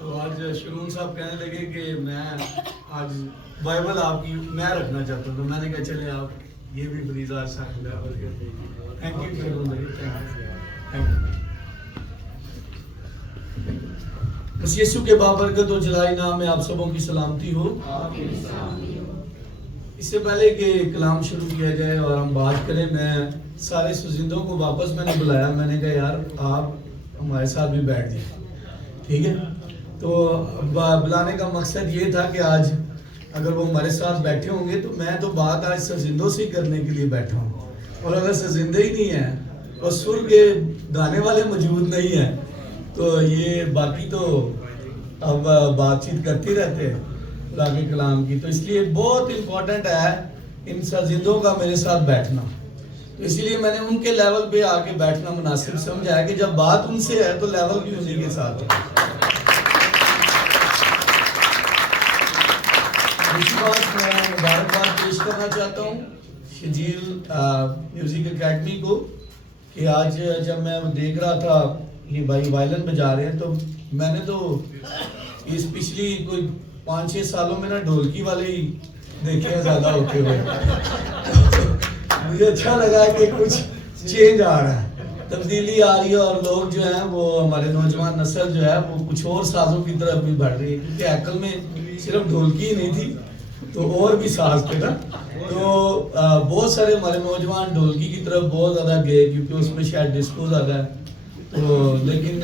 تو آج شرون صاحب کہنے لگے کہ میں آج بائبل آپ کی میں رکھنا چاہتا ہوں، تو میں نے کہا چلے آپ یہ بھی فریضہ شامل ہے. اور تھینک یو شرون بھائی، تھینک یو. بس یسوع کے بابرکت و جلائی نام میں آپ سبوں کی سلامتی ہو. اس سے پہلے کہ کلام شروع کیا جائے اور ہم بات کریں، میں سارے سوزندوں کو واپس میں نے بلایا. میں نے کہا یار آپ ہمارے ساتھ بھی بیٹھ جائیں، ٹھیک ہے. تو بلانے کا مقصد یہ تھا کہ آج اگر وہ ہمارے ساتھ بیٹھے ہوں گے تو میں تو بات آج سوزندوں سے کرنے کے لیے بیٹھا ہوں. اور اگر سوزندے ہی نہیں ہیں اور سر کے گانے والے موجود نہیں ہیں تو یہ باقی تو اب بات چیت کرتے رہتے ہیں خدا کے کلام کی. تو اس لیے بہت امپورٹنٹ ہے ان سرزندوں کا میرے ساتھ بیٹھنا. تو اسی لیے میں نے ان کے لیول پہ آ کے بیٹھنا مناسب سمجھا ہے کہ جب بات ان سے ہے تو لیول بھی انہی کے ساتھ ہے. دوسری بات میں مبارکباد پیش کرنا چاہتا ہوں شجیل میوزک اکیڈمی کو کہ آج جب میں دیکھ رہا تھا یہ بھائی وائلن بجا رہے ہیں تو میں نے تو اس پچھلی کوئی 5-6 سالوں میں نا ڈھولکی والے ہی دیکھے ہیں زیادہ ہوتے ہوئے. مجھے اچھا لگا کہ کچھ چینج آ رہا ہے، تبدیلی آ رہی ہے اور لوگ جو ہیں وہ ہمارے نوجوان نسل جو ہے وہ کچھ اور سازوں کی طرف بھی بڑھ رہی ہے. کیونکہ عقل میں صرف ڈھولکی ہی نہیں تھی تو اور بھی ساز تھے نا. تو بہت سارے ہمارے نوجوان ڈھولکی کی طرف بہت زیادہ گئے کیونکہ اس میں شاید ڈسکو زیادہ ہے. تو لیکن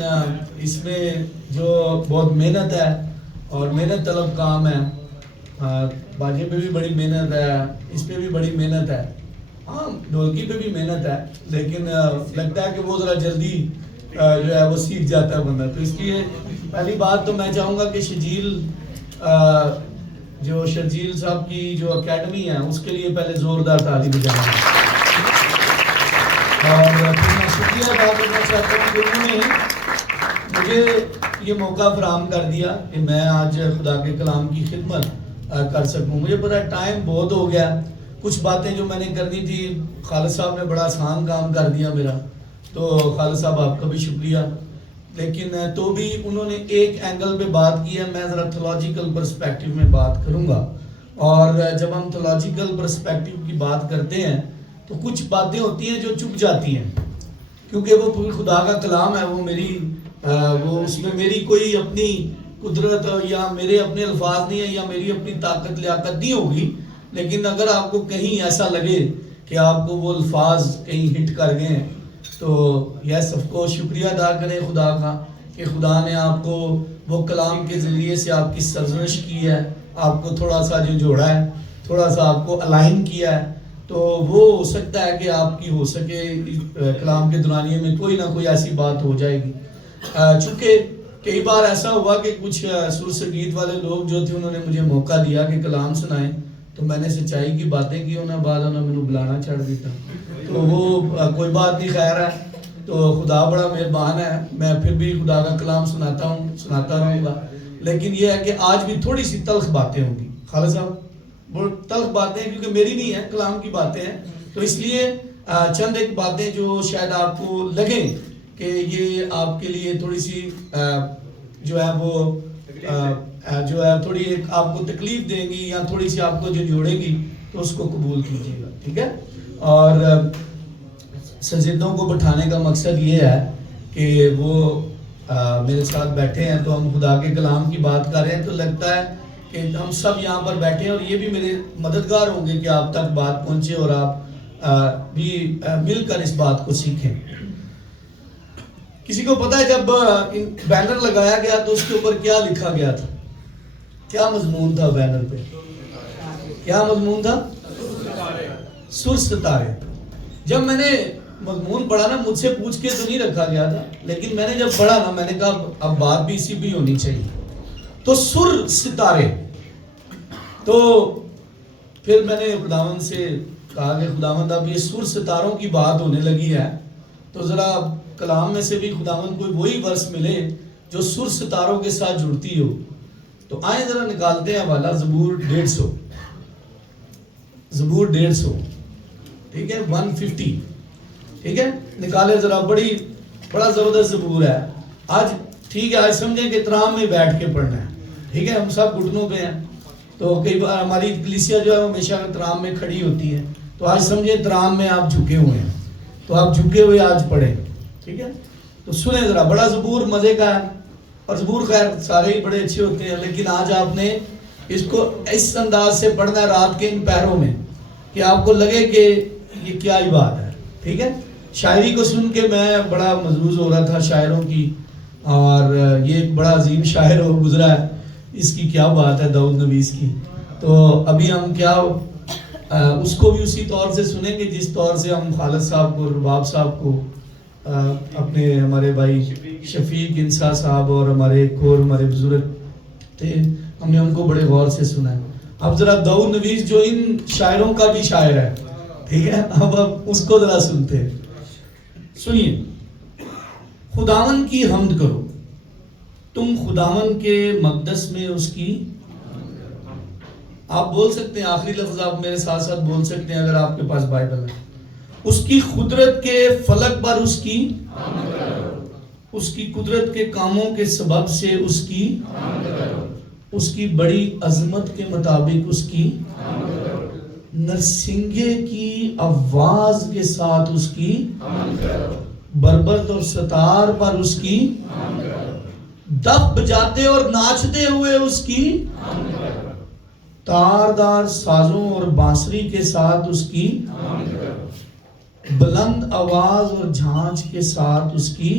اس میں جو بہت محنت ہے اور محنت طلب کام ہے. باجے پہ بھی بڑی محنت ہے، اس پہ بھی بڑی محنت ہے. ہاں ڈھولکی پہ بھی محنت ہے لیکن لگتا ہے کہ وہ ذرا جلدی جو ہے وہ سیکھ جاتا ہے بندہ. تو اس لیے پہلی بات تو میں چاہوں گا کہ شرجیل صاحب کی جو اکیڈمی ہے اس کے لیے پہلے زوردار تالی بجانا. اور پھر میں شکریہ ادا کرنا چاہتا ہوں کہ انہوں نے مجھے یہ موقع فراہم کر دیا کہ میں آج خدا کے کلام کی خدمت کر سکوں. مجھے پتا ٹائم بہت ہو گیا، کچھ باتیں جو میں نے کرنی تھی خالد صاحب نے بڑا آسان کام کر دیا میرا. تو خالد صاحب آپ کا بھی شکریہ. لیکن تو بھی انہوں نے ایک اینگل پہ بات کی ہے. میں ذرا تھیولوجیکل پرسپیکٹیو میں بات کروں گا. اور جب ہم تھیولوجیکل پرسپیکٹیو کی بات کرتے ہیں تو کچھ باتیں ہوتی ہیں جو چپ جاتی ہیں کیونکہ وہ خدا کا کلام ہے. وہ اس میں میری کوئی اپنی قدرت یا میرے اپنے الفاظ نہیں ہیں یا میری اپنی طاقت لیاقت نہیں ہوگی. لیکن اگر آپ کو کہیں ایسا لگے کہ آپ کو وہ الفاظ کہیں ہٹ کر گئے ہیں تو یس آف کورس شکریہ ادا کریں خدا کا کہ خدا نے آپ کو وہ کلام کے ذریعے سے آپ کی سرزنش کی ہے، آپ کو تھوڑا سا جو جوڑا ہے، تھوڑا سا آپ کو الائن کیا ہے. تو وہ ہو سکتا ہے کہ آپ کی ہو سکے کلام کے دورانیے میں کوئی نہ کوئی ایسی بات ہو جائے گی. چونکہ کئی بار ایسا ہوا کہ کچھ سر سنگیت والے لوگ جو تھے انہوں نے مجھے موقع دیا کہ کلام سنائیں تو میں نے سچائی کی باتیں کی، انہوں نے بعد انہوں نے بلانا چھڑ دیتا. تو وہ کوئی بات نہیں، خیر ہے. تو خدا بڑا مہربان ہے، میں پھر بھی خدا کا کلام سناتا رہوں گا. لیکن یہ ہے کہ آج بھی تھوڑی سی تلخ باتیں ہوں گی خالد صاحب، وہ تلخ باتیں کیونکہ میری نہیں ہیں، کلام کی باتیں ہیں. تو اس لیے چند ایک باتیں جو شاید آپ کو لگیں کہ یہ آپ کے لیے تھوڑی سی جو ہے وہ جو ہے تھوڑی ایک آپ کو تکلیف دیں گی یا تھوڑی سی آپ کو جو جوڑے گی تو اس کو قبول کیجیے گا، ٹھیک ہے. اور سجدوں کو بٹھانے کا مقصد یہ ہے کہ وہ میرے ساتھ بیٹھے ہیں تو ہم خدا کے کلام کی بات کر رہے ہیں تو لگتا ہے کہ ہم سب یہاں پر بیٹھے ہیں اور یہ بھی میرے مددگار ہوں گے کہ آپ تک بات پہنچے اور آپ بھی مل کر اس بات کو سیکھیں. کسی کو پتا ہے جب بینر لگایا گیا تو اس کے اوپر کیا لکھا گیا تھا؟ کیا مضمون تھا بینر پہ؟ کیا مضمون تھا؟ سر ستارے. جب میں نے مضمون پڑھا نا، مجھ سے پوچھ کے تو نہیں رکھا گیا تھا لیکن میں نے جب پڑھا نا میں نے کہا اب بات بھی اسی بھی ہونی چاہیے. تو سر ستارے. تو پھر میں نے خداوند سے کہا کہ خداوند اب یہ سر ستاروں کی بات ہونے لگی ہے تو ذرا کلام میں سے بھی خداوند کوئی وہی ورس ملے جو سر ستاروں کے ساتھ جڑتی ہو. تو آئیں ذرا نکالتے ہیں حوالہ زبور 150. زبور 150 ٹھیک ہے، 150 ٹھیک ہے، نکالے ذرا. بڑا زبردست زبور ہے. آج ٹھیک ہے، آج سمجھیں کہ ترام میں بیٹھ کے پڑھنا ہے، ٹھیک ہے، ہم سب گھٹنوں پہ ہیں، تو کئی بار ہماری کلیسیا جو ہے وہ ہمیشہ ترام میں کھڑی ہوتی ہے، تو آج سمجھیں ترام میں آپ جھکے ہوئے ہیں، تو آپ جھکے ہوئے آج پڑھیں، ٹھیک ہے؟ تو سنیں ذرا، بڑا زبور مزے کا ہے، اور زبور خیر سارے ہی بڑے اچھے ہوتے ہیں، لیکن آج آپ نے اس کو اس انداز سے پڑھنا ہے رات کے ان پہروں میں کہ آپ کو لگے کہ یہ کیا ہی بات ہے، ٹھیک ہے؟ شاعری کو سن کے میں بڑا محظوظ ہو رہا تھا شاعروں کی، اور یہ ایک بڑا عظیم شاعر ہو گزرا ہے، اس کی کیا بات ہے داؤد نویس کی. تو ابھی ہم کیا اس کو بھی اسی طور سے سنیں گے جس طور سے ہم خالد صاحب کو، رباب صاحب کو، اپنے ہمارے بھائی شفیق انصا صاحب اور ہمارے ایک اور ہمارے بزرگ تھے، ہم نے ان کو بڑے غور سے سنا ہے. اب ذرا داؤد نویس جو ان شاعروں کا بھی شاعر ہے، ٹھیک ہے، اب اس کو ذرا سنتے ہیں. سنیے. خداوند کی حمد کرو، تم خداوند کے مقدس میں اس کی، آپ بول سکتے ہیں آخری لفظ، آپ میرے ساتھ ساتھ بول سکتے ہیں اگر آپ کے پاس بائبل ہے. اس کی قدرت کے فلک پر اس کی، اس کی قدرت کے کاموں کے سبب سے اس کی، اس کی بڑی عظمت کے مطابق اس کی، نرسنگے کی آواز کے ساتھ اس کی، بربت اور ستار پر اس کی، دف بجاتے اور ناچتے ہوئے اس کی، تاردار سازوں اور بانسری کے ساتھ اس کی، بلند آواز اور جھانچ کے ساتھ اس کی،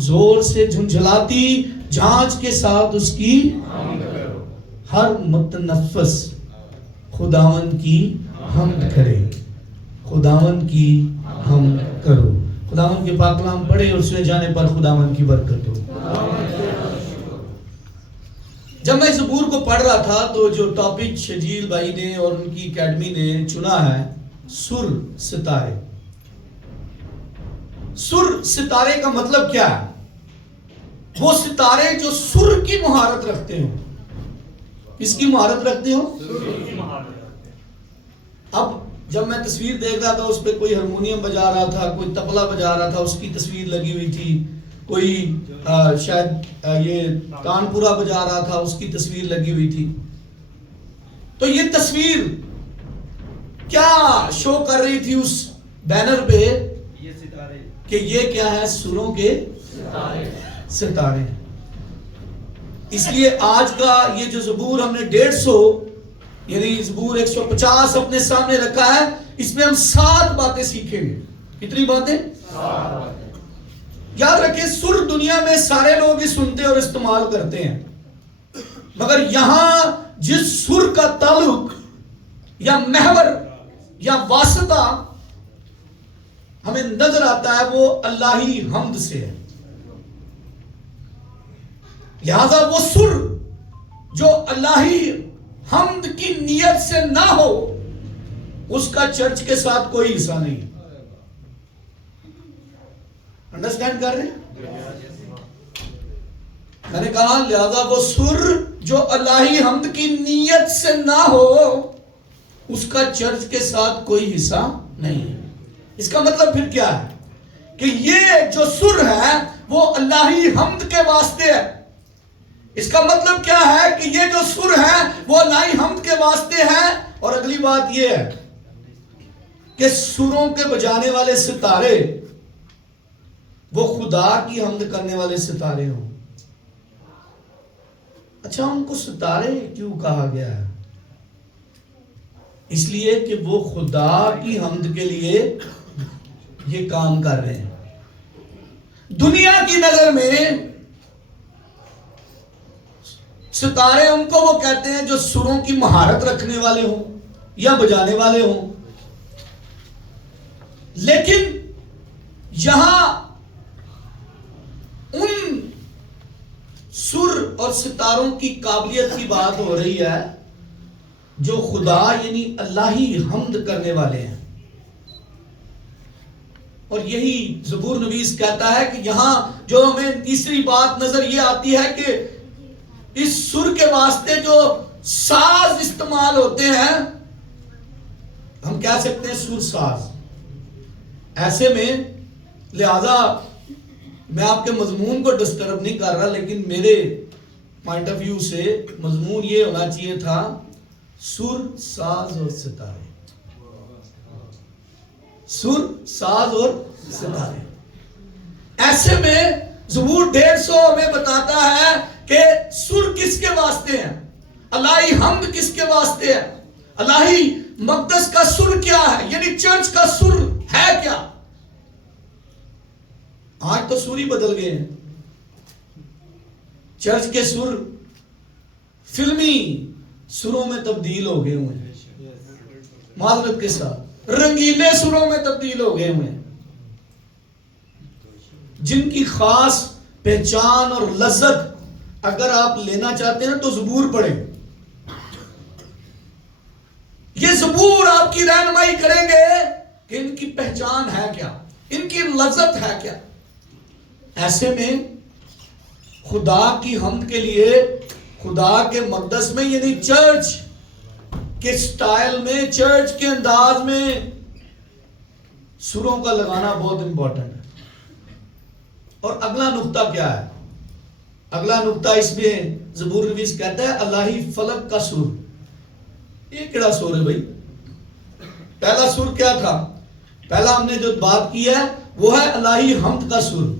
زور سے جھنجھلاتی جھانچ کے ساتھ اس کی، ہر متنفس خداوند کی حمد کرے، خداوند کی حمد کرو. خداوند کے پاک کلام پڑھے اور سنے جانے پر خداوند کی برکت ہو. جب میں زبور کو پڑھ رہا تھا تو جو ٹاپک شجیل بھائی نے اور ان کی اکیڈمی نے چنا ہے، سر ستارے. سر ستارے کا مطلب کیا ہے؟ وہ ستارے جو سر کی مہارت رکھتے ہوں. کس کی مہارت رکھتے ہوں؟ سر کی مہارت. اب جب میں تصویر دیکھ رہا تھا اس پہ کوئی ہارمونیم بجا رہا تھا، کوئی تبلا بجا رہا تھا، اس کی تصویر لگی ہوئی تھی، کوئی شاید یہ تانپورا بجا رہا تھا، اس کی تصویر لگی ہوئی تھی. تو یہ تصویر کیا شو کر رہی تھی اس بینر پہ؟ یہ ستارے، کہ یہ کیا ہے؟ سروں کے ستارے. اس لیے آج کا یہ جو زبور ہم نے 150 یعنی زبور 150 اپنے سامنے رکھا ہے، اس میں ہم 7 باتیں سیکھیں گے. کتنی باتیں؟ 7 باتیں. یاد رکھیں، سر دنیا میں سارے لوگ ہی سنتے اور استعمال کرتے ہیں، مگر یہاں جس سر کا تعلق یا محور یا واسطہ ہمیں نظر آتا ہے وہ اللہی حمد سے ہے. لہذا وہ سر جو اللہی حمد کی نیت سے نہ ہو، اس کا چرچ کے ساتھ کوئی حصہ نہیں. انڈرسٹینڈ کر رہے ہیں؟ میں نے کہا لہذا وہ سر جو اللہی حمد کی نیت سے نہ ہو، اس کا چرچ کے ساتھ کوئی حصہ نہیں ہے. اس کا مطلب پھر کیا ہے؟ کہ یہ جو سر ہے وہ اللہی حمد کے واسطے ہے. اس کا مطلب کیا ہے؟ کہ یہ جو سر ہے وہ الہی حمد کے واسطے ہے. اور اگلی بات یہ ہے کہ سروں کے بجانے والے ستارے وہ خدا کی حمد کرنے والے ستارے ہوں. اچھا، ان کو ستارے کیوں کہا گیا ہے؟ اس لیے کہ وہ خدا کی حمد کے لیے یہ کام کر رہے ہیں. دنیا کی نظر میں ستارے ان کو وہ کہتے ہیں جو سروں کی مہارت رکھنے والے ہوں یا بجانے والے ہوں. لیکن یہاں ان سر اور ستاروں کی قابلیت کی بات ہو رہی ہے جو خدا یعنی اللہی حمد کرنے والے ہیں. اور یہی زبور نویس کہتا ہے کہ یہاں جو ہمیں تیسری بات نظر یہ آتی ہے کہ اس سر کے واسطے جو ساز استعمال ہوتے ہیں، ہم کہہ سکتے ہیں سر ساز. ایسے میں لہذا میں آپ کے مضمون کو ڈسٹرب نہیں کر رہا، لیکن میرے پوائنٹ آف ویو سے مضمون یہ ہونا چاہیے تھا سر، ساز اور ستارے. سر، ساز اور ستارے. ایسے میں زبور 150 ہمیں بتاتا ہے کہ سر کس کے واسطے ہیں، الہی حمد کس کے واسطے ہے، الہی مقدس کا سر کیا ہے، یعنی چرچ کا سر ہے کیا. آج تو سر ہی بدل گئے ہیں. چرچ کے سر فلمی سروں میں تبدیل ہو گئے ہوئے ہیں، معذرت کے ساتھ رنگیلے سروں میں تبدیل ہو گئے ہوئے ہیں، جن کی خاص پہچان اور لذت اگر آپ لینا چاہتے ہیں تو زبور پڑھیں. یہ زبور آپ کی رہنمائی کریں گے کہ ان کی پہچان ہے کیا، ان کی لذت ہے کیا. ایسے میں خدا کی حمد کے لیے خدا کے مقدس میں، یعنی چرچ کے سٹائل میں، چرچ کے انداز میں سروں کا لگانا بہت امپورٹنٹ ہے. اور اگلا نقطہ کیا ہے؟ اگلا نقطہ اس میں زبور نویس کہتا ہے الہی فلک کا سر. یہ کیڑا سر ہے بھائی؟ پہلا سر کیا تھا؟ پہلا ہم نے جو بات کی ہے وہ ہے الہی حمد کا سر،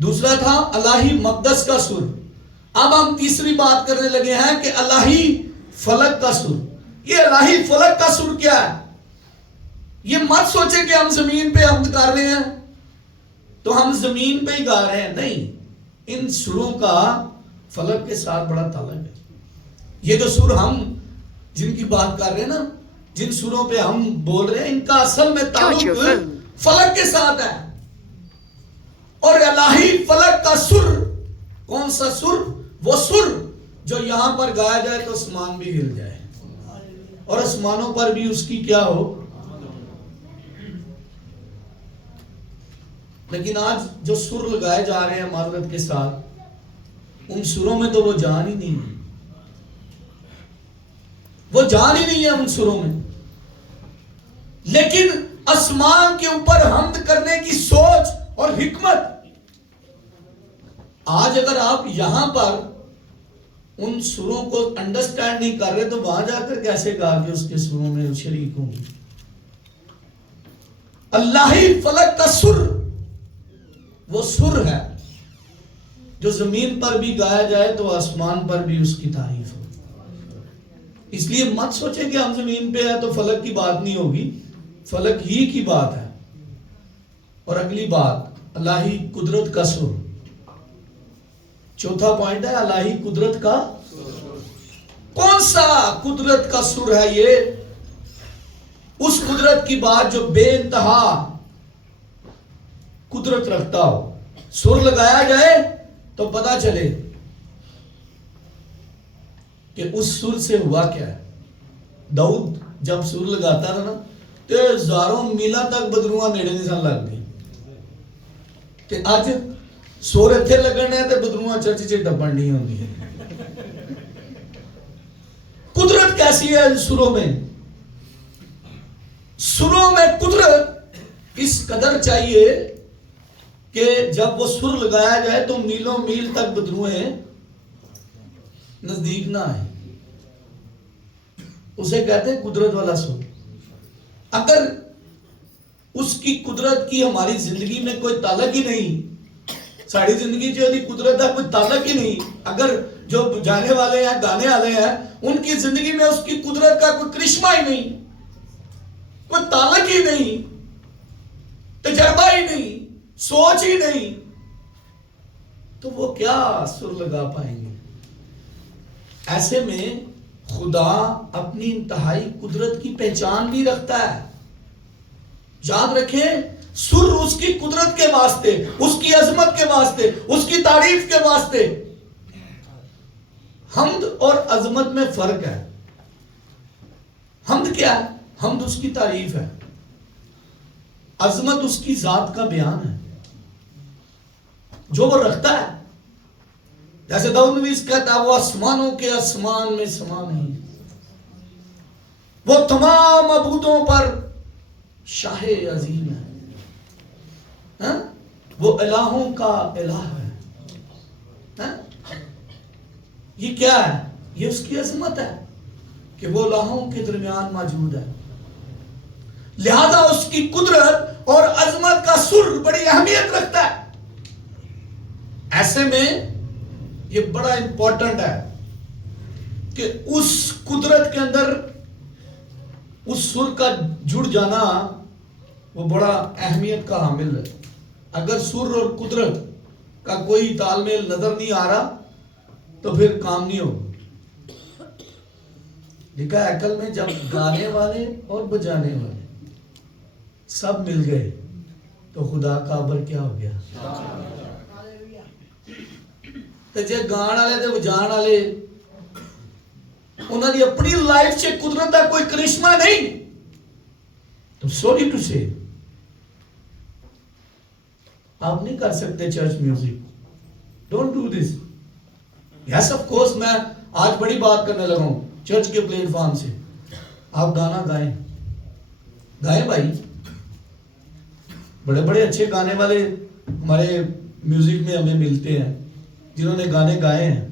دوسرا تھا الہی مقدس کا سر. اب ہم تیسری بات کرنے لگے ہیں کہ الہی فلک کا سر. یہ الہی فلک کا سر کیا ہے؟ یہ مت سوچیں کہ ہم زمین پہ حمد کر رہے ہیں تو ہم زمین پہ ہی گا رہے ہیں، نہیں. ان سروں کا فلک کے ساتھ بڑا تعلق ہے. یہ جو سر ہم جن کی بات کر رہے ہیں نا، جن سروں پہ ہم بول رہے ہیں، ان کا اصل میں تعلق فلک کے ساتھ ہے. اور الہی فلک کا سر کون سا سر؟ وہ سر جو یہاں پر گایا جائے تو آسمان بھی ہل جائے اور آسمانوں پر بھی اس کی کیا ہو. لیکن آج جو سر لگائے جا رہے ہیں معذرت کے ساتھ، ان سروں میں تو وہ جان ہی نہیں ہے، وہ جان ہی نہیں ہے ان سروں میں. لیکن آسمان کے اوپر حمد کرنے کی سوچ اور حکمت، آج اگر آپ یہاں پر ان سروں کو انڈرسٹینڈ نہیں کر رہے تو وہاں جا کر کیسے گا کہ اس کے سروں میں شریک ہوں گے. الہی فلک کا سر وہ سر ہے جو زمین پر بھی گایا جائے تو آسمان پر بھی اس کی تعریف ہو. اس لیے مت سوچیں کہ ہم زمین پہ ہیں تو فلک کی بات نہیں ہوگی، فلک ہی کی بات ہے. اور اگلی بات الہی قدرت کا سر. چوتھا پوائنٹ ہے الہی قدرت کا. کون سا قدرت کا سر ہے یہ؟ اس قدرت کی بات جو بے انتہا قدرت رکھتا ہو. سر لگایا جائے تو پتا چلے کہ اس سر سے ہوا کیا ہے. داؤد جب سر لگاتا تھا نا تو ہزاروں میلہ تک بدروہاں نیڑے نہیں سن لگ گئی. کہ اج سر اتنے لگنے تے بدروہاں چرچ چ ٹپن نہیں ہوندی. قدرت کیسی ہے سروں میں؟ سروں میں قدرت اس قدر چاہیے کہ جب وہ سر لگایا جائے تو میلوں میل تک بدروہیں نزدیک نہ آئے. اسے کہتے ہیں قدرت والا سر. اگر اس کی قدرت کی ہماری زندگی میں کوئی تعلق ہی نہیں، ساری زندگی جو قدرت کا کوئی تعلق ہی نہیں، اگر جو جانے والے ہیں گانے والے ہیں ان کی زندگی میں اس کی قدرت کا کوئی کرشمہ ہی نہیں، کوئی تعلق ہی نہیں، تجربہ ہی نہیں، سوچ ہی نہیں، تو وہ کیا سر لگا پائیں گے؟ ایسے میں خدا اپنی انتہائی قدرت کی پہچان بھی رکھتا ہے. یاد رکھیں، سر اس کی قدرت کے واسطے، اس کی عظمت کے واسطے، اس کی تعریف کے واسطے. حمد اور عظمت میں فرق ہے. حمد کیا ہے؟ حمد اس کی تعریف ہے، عظمت اس کی ذات کا بیان ہے جو وہ رکھتا ہے. جیسے داؤد نویس کہتا ہے وہ آسمانوں کے آسمان میں سما نہیں، وہ تمام معبودوں پر شاہ عظیم ہے. وہ الہوں کا الہ ہے. یہ کیا ہے؟ یہ اس کی عظمت ہے کہ وہ الہوں کے درمیان موجود ہے. لہذا اس کی قدرت اور عظمت کا سر بڑی اہمیت رکھتا ہے. ایسے میں یہ بڑا امپورٹنٹ ہے کہ اس قدرت کے اندر اس سر کا جڑ جانا وہ بڑا اہمیت کا حامل ہے. اگر سر اور قدرت کا کوئی تال میل نظر نہیں آ رہا تو پھر کام نہیں ہو. لکھا ہے عقل میں جب گانے والے اور بجانے والے سب مل گئے تو خدا کا ابر کیا ہو گیا. تو جے گان والے تے بجان والے انہاں دی اپنی لائف سے قدرت کا کوئی کرشمہ نہیں تو سوری ٹو سے آپ نہیں کر سکتے church music. Don't do this. Yes of course میں آج بڑی بات کرنے لگا ہوں چرچ کے پلیٹ فارم سے. آپ گانا گائیں بھائی. بڑے بڑے اچھے گانے والے ہمارے میوزک میں ہمیں ملتے ہیں جنہوں نے گانے گائے ہیں.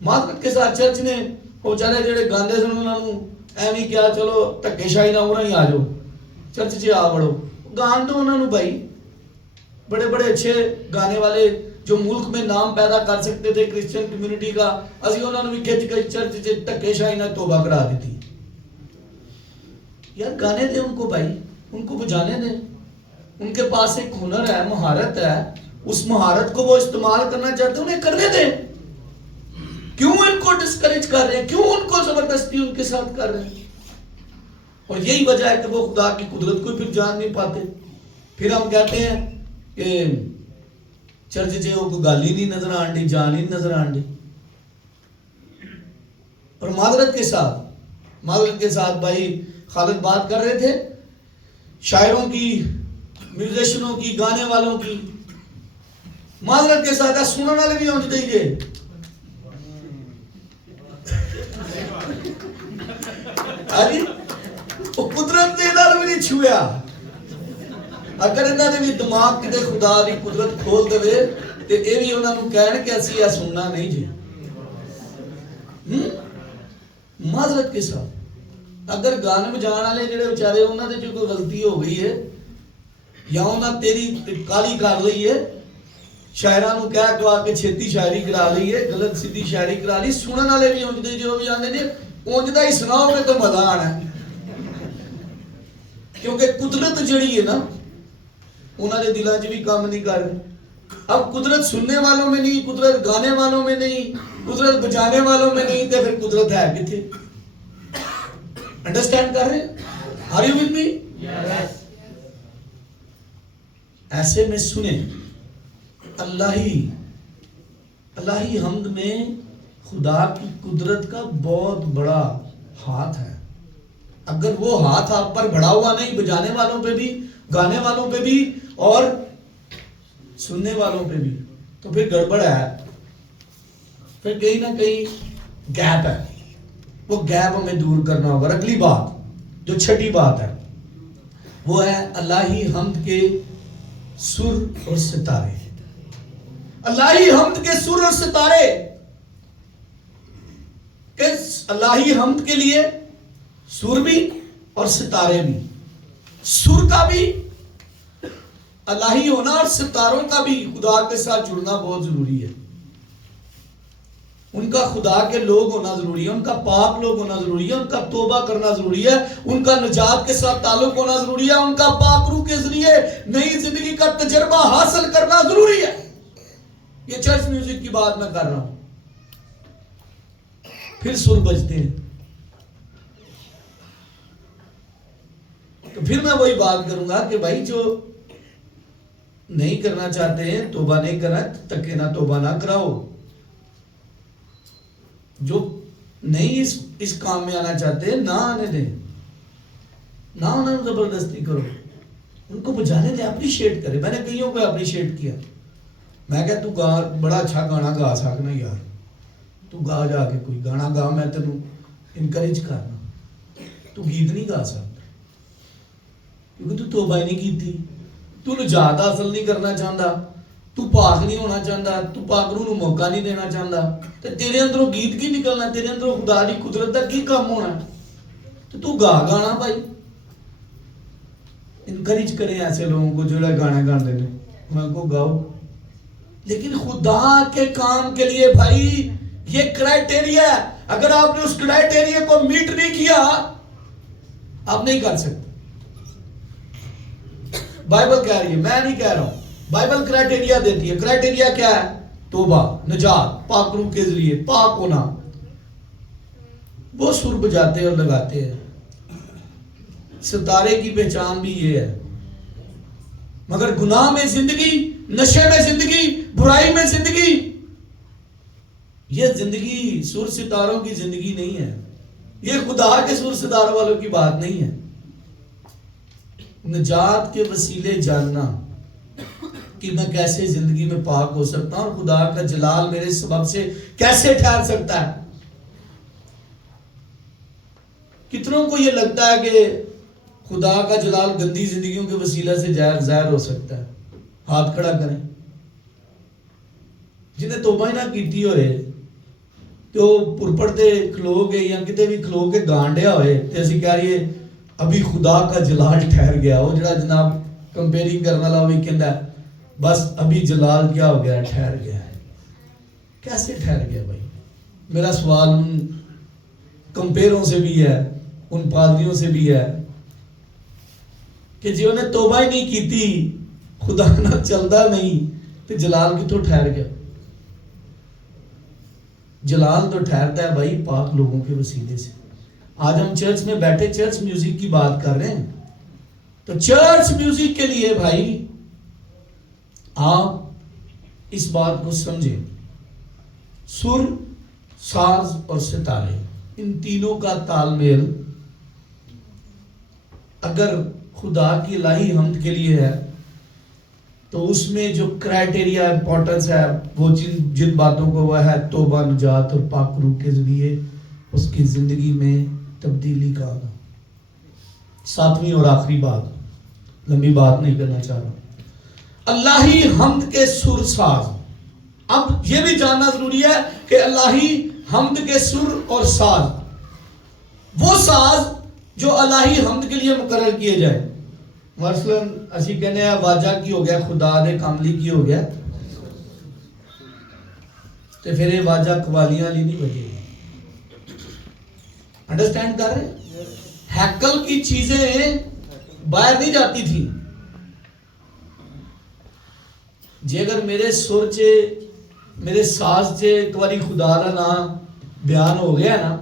معذرت کے ساتھ چرچ نے وہ چارے جڑے گاندے سن انہوں نے ایویں کیا چلو دھکے شاہی نہ انہوں ہی آ جاؤ چرچ چ آ بڑھو. گان دو انہوں نے بھائی. بڑے بڑے اچھے گانے والے جو ملک میں نام پیدا کر سکتے تھے کرسچن کمیونٹی کا اسی انہوں نے بھی کھچ کے چرچ سے دھکے شاہی نہ توبہ کرا دیتی. یار گانے دے ان کو بھائی, ان کو بجانے دے. ان کے پاس ایک ہنر ہے, مہارت ہے, اس مہارت کو وہ استعمال کرنا چاہتے ہیں انہیں کرنے دیں. کیوں ان کو ڈسکریج کر رہے ہیں, کیوں ان کو زبردستی ان کے ساتھ کر رہے ہیں. اور یہی وجہ ہے کہ وہ خدا کی قدرت کو پھر جان نہیں پاتے. پھر ہم کہتے ہیں کہ چرچ جے وہ گل ہی نہیں نظر آن دی, جان ہی نہیں نظر آن دی. اور معذرت کے ساتھ بھائی خالد بات کر رہے تھے شاعروں کی, میوزیشنوں کی, گانے والوں کی. معذرت کے ساتھ سننے والے بھی ہوں دیجیے. وہ قدرت نے ادھر بھی نہیں چھویا. اگر انہوں نے بھی دماغ کتے خدا دی قدرت کھول دے تو یہ بھی انہوں نے کہنا کہ اسی یہ سننا نہیں جی. معذرت کے ساتھ اگر گانے بجان والے جڑے بیچارے انہوں نے جو کوئی غلطی ہو گئی ہے یا انہوں تیری کالی کر لی ہے, شاعرانو کہہ کہا کہ چھتی شاعری کرا لی ہے, غلط سیدھی شاعری کرا لی. سنن والے بھی اونجدے جو بھی آندے نے اونجدا ہی سناؤ گے تو مزہ آنا ہے. کیونکہ قدرت جڑی ہے نا انہوں نے دلوں چ بھی کام نہیں کر رہے. اب قدرت سننے والوں میں نہیں, قدرت گانے والوں میں نہیں, قدرت بجانے والوں میں نہیں, تو پھر قدرت ہے کتنے. انڈرسٹینڈ کر رہے ہیں؟ Are you with me? ایسے میں سنیں اللہی حمد میں خدا کی قدرت کا بہت بڑا ہاتھ ہے. اگر وہ ہاتھ آپ پر بڑھا ہوا نہیں, بجانے والوں پہ بھی, گانے والوں پہ بھی اور سننے والوں پہ بھی, تو پھر گڑبڑ ہے. پھر کہیں نہ کہیں گیپ ہے. وہ گیپ ہمیں دور کرنا ہوگا. اگلی بات جو چھٹی بات ہے وہ ہے الہی حمد کے سر اور ستارے. الہی حمد کے سر اور ستارے. الہی حمد کے لیے سر بھی اور ستارے بھی. سر کا بھی الہی ہونا اور ستاروں کا بھی خدا کے ساتھ جڑنا بہت ضروری ہے. ان کا خدا کے لوگ ہونا ضروری ہے, ان کا پاک لوگ ہونا ضروری ہے, ان کا توبہ کرنا ضروری ہے, ان کا نجات کے ساتھ تعلق ہونا ضروری ہے, ان کا پاک روح کے ذریعے نئی زندگی کا تجربہ حاصل کرنا ضروری ہے. یہ چرچ میوزک کی بات میں کر رہا ہوں. پھر سر بجتے ہیں تو پھر میں وہی بات کروں گا کہ بھائی جو نہیں کرنا چاہتے ہیں, توبہ نہیں کرنا, تکے نہ توبہ نہ کراؤ. جو نہیں اس کام میں آنا چاہتے نہ آنے دیں, نہ انہیں زبردستی کرو. ان کو بجانے دیں, اپریشیٹ کرے. میں نے کئیوں کو اپریشیٹ کیا. میں کہا تو بڑا اچھا گانا گا سکنا یار, تو گا جا کے کوئی گانا گا, میں تینوں انکریج کرنا. تو گیت نہیں گا سکتا کیونکہ تو توبہ نہیں کی تھی, تو نجات حاصل نہیں کرنا چاہتا، تو پاک نہیں ہونا چاہتا، تو پاک روح نو موقع نہیں دینا چاہتا، تو تیرے اندروں گیت کی نکلنا، تیرے اندروں خدا دی قدرت دا کی کام ہونا؟ تو گا گانا بھائی. انکریج کریں ایسے لوگوں کو جو گانے گانے ہیں، میں کو گاؤ. لیکن خدا کے کام کے لیے بھائی یہ کرائٹیریا ہے. اگر آپ نے اس کرائٹیریا کو میٹ نہیں کیا آپ نہیں کر سکتے. بائبل کہہ رہی ہے، میں نہیں کہہ رہا ہوں، بائبل کرائٹیریا دیتی ہے. کرائٹیریا کیا ہے؟ توبہ، نجات، پاک روح کے ذریعے پاک ہونا. وہ سر بجاتے اور لگاتے ہیں. ستارے کی پہچان بھی یہ ہے. مگر گناہ میں زندگی، نشے میں زندگی، برائی میں زندگی، یہ زندگی سر ستاروں کی زندگی نہیں ہے. یہ خدا کے سر ستاروں والوں کی بات نہیں ہے. نجات کے وسیلے جاننا کہ میں کیسے زندگی میں پاک ہو سکتا ہوں اور خدا کا جلال میرے سبب سے کیسے ٹھہر سکتا ہے. کتنوں کو یہ لگتا ہے کہ خدا کا جلال گندی زندگیوں کے وسیلہ سے ظاہر ہو سکتا ہے؟ ہاتھ کھڑا کریں. جنہیں توبہ ہی نہ کیتی ہوئے تو پرپڑ تے کھلو گے یا کتے بھی کھلو کے گانڈیا ہوئے تے اسی کہہ رہی ہے ابھی خدا کا جلال ٹھہر گیا. وہ جڑا جناب کمپیرنگ کرنے والا وہ کہندا ہے بس ابھی جلال کیا ہو گیا؟ ٹھہر گیا ہے. کیسے ٹھہر گیا بھائی؟ میرا سوال ان کمپیروں سے بھی ہے، ان پادریوں سے بھی ہے کہ جنہوں نے توبہ ہی نہیں کیتی، خدا نہ چلتا نہیں، تو جلال کتوں ٹھہر گیا؟ جلال تو ٹھہرتا ہے بھائی پاک لوگوں کے وسیلے سے. آج ہم چرچ میں بیٹھے چرچ میوزک کی بات کر رہے ہیں، تو چرچ میوزک کے لیے بھائی آپ اس بات کو سمجھیں، سر، ساز اور ستارے، ان تینوں کا تال میل اگر خدا کی الہی حمد کے لیے ہے تو اس میں جو کرائٹیریا امپورٹنس ہے وہ جن باتوں کو وہ ہے توبہ، نجات اور پاک روح کے ذریعے اس کی زندگی میں تبدیلی کا آنا. ساتویں اور آخری بات، لمبی بات نہیں کرنا چاہ رہا، الہی حمد کے سر ساز. اب یہ بھی جاننا ضروری ہے کہ الہی حمد کے سر اور ساز، وہ ساز جو الہی حمد کے لیے مقرر کیے جائیں. مثلاً اسی کہنے ہیں واجہ کی ہو گیا، خدا دے کاملی کی ہو گیا، تو پھر یہ واجہ قوالیاں لی نہیں بجے. انڈرسٹینڈ کر رہے؟ ہیکل کی چیزیں باہر نہیں جاتی تھی. جی اگر میرے سر چے، میرے ساز چے ایک باری خدا کا نام بیان ہو گیا نا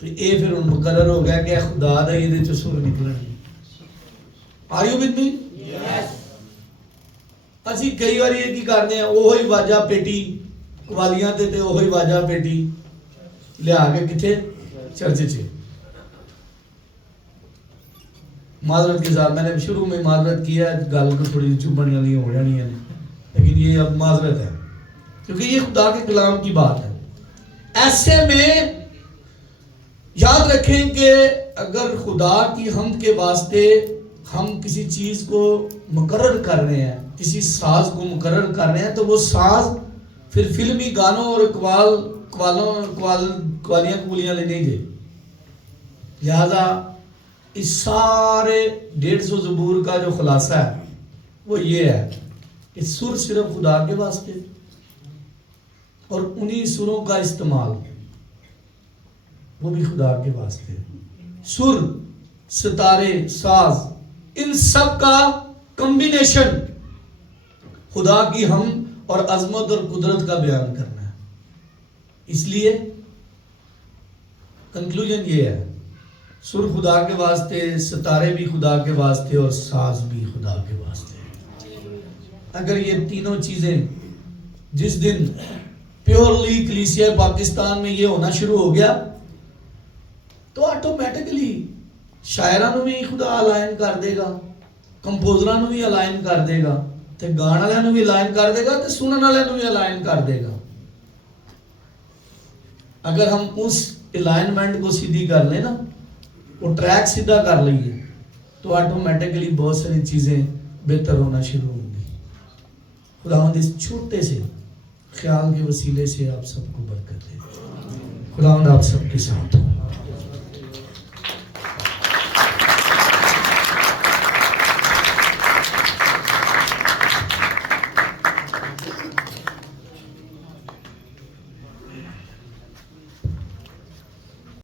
تو یہ پھر مقرر ہو گیا کہ خدا دا یہ چ سر نکلنے. Are you with me? Yes. اسی کئی بار یہ کی کرنے ہیں وہی واجہ پیٹی قوالیاں تے وہی واجہ پیٹی لیا کے کتھے چرچ چ. معذرت کے ساتھ میں نے شروع میں معذرت کیا، گل کو تھوڑی چبھنے والی ہو جانی ہے، لیکن یہ اب معذرت ہے کیونکہ یہ خدا کے کلام کی بات ہے. ایسے میں یاد رکھیں کہ اگر خدا کی حمد کے واسطے ہم کسی چیز کو مقرر کر رہے ہیں، کسی ساز کو مقرر کر رہے ہیں، تو وہ ساز پھر فلمی گانوں اور قوالیاں قبولیاں لے نہیں جائے. لہذا اس سارے 150 زبور کا جو خلاصہ ہے وہ یہ ہے کہ سر صرف خدا کے واسطے اور انہی سروں کا استعمال وہ بھی خدا کے واسطے. سر، ستارے، ساز، ان سب کا کمبینیشن خدا کی حمد اور عظمت اور قدرت کا بیان کرنا ہے. اس لیے کنکلوژن یہ ہے، سر خدا کے واسطے، ستارے بھی خدا کے واسطے اور ساز بھی خدا کے واسطے. اگر یہ تینوں چیزیں جس دن پیورلی کلیسیا پاکستان میں یہ ہونا شروع ہو گیا تو آٹومیٹکلی شاعرانوں بھی خدا الائن کر دے گا، کمپوزرانوں بھی الائن کر دے گا، تے گان والوں بھی الائن کر دے گا، تے سنن والوں بھی الائن کر دے گا. اگر ہم اس الائنمنٹ کو سیدھی کر لیں نا، وہ ٹریک سیدھا کر لئیے تو آٹومیٹکلی بہت ساری چیزیں بہتر ہونا شروع ہوگی. خداوند اس چھوٹے سے خیال کے وسیلے سے آپ سب کو برکت دے. خداوند آپ سب کے ساتھ ہو.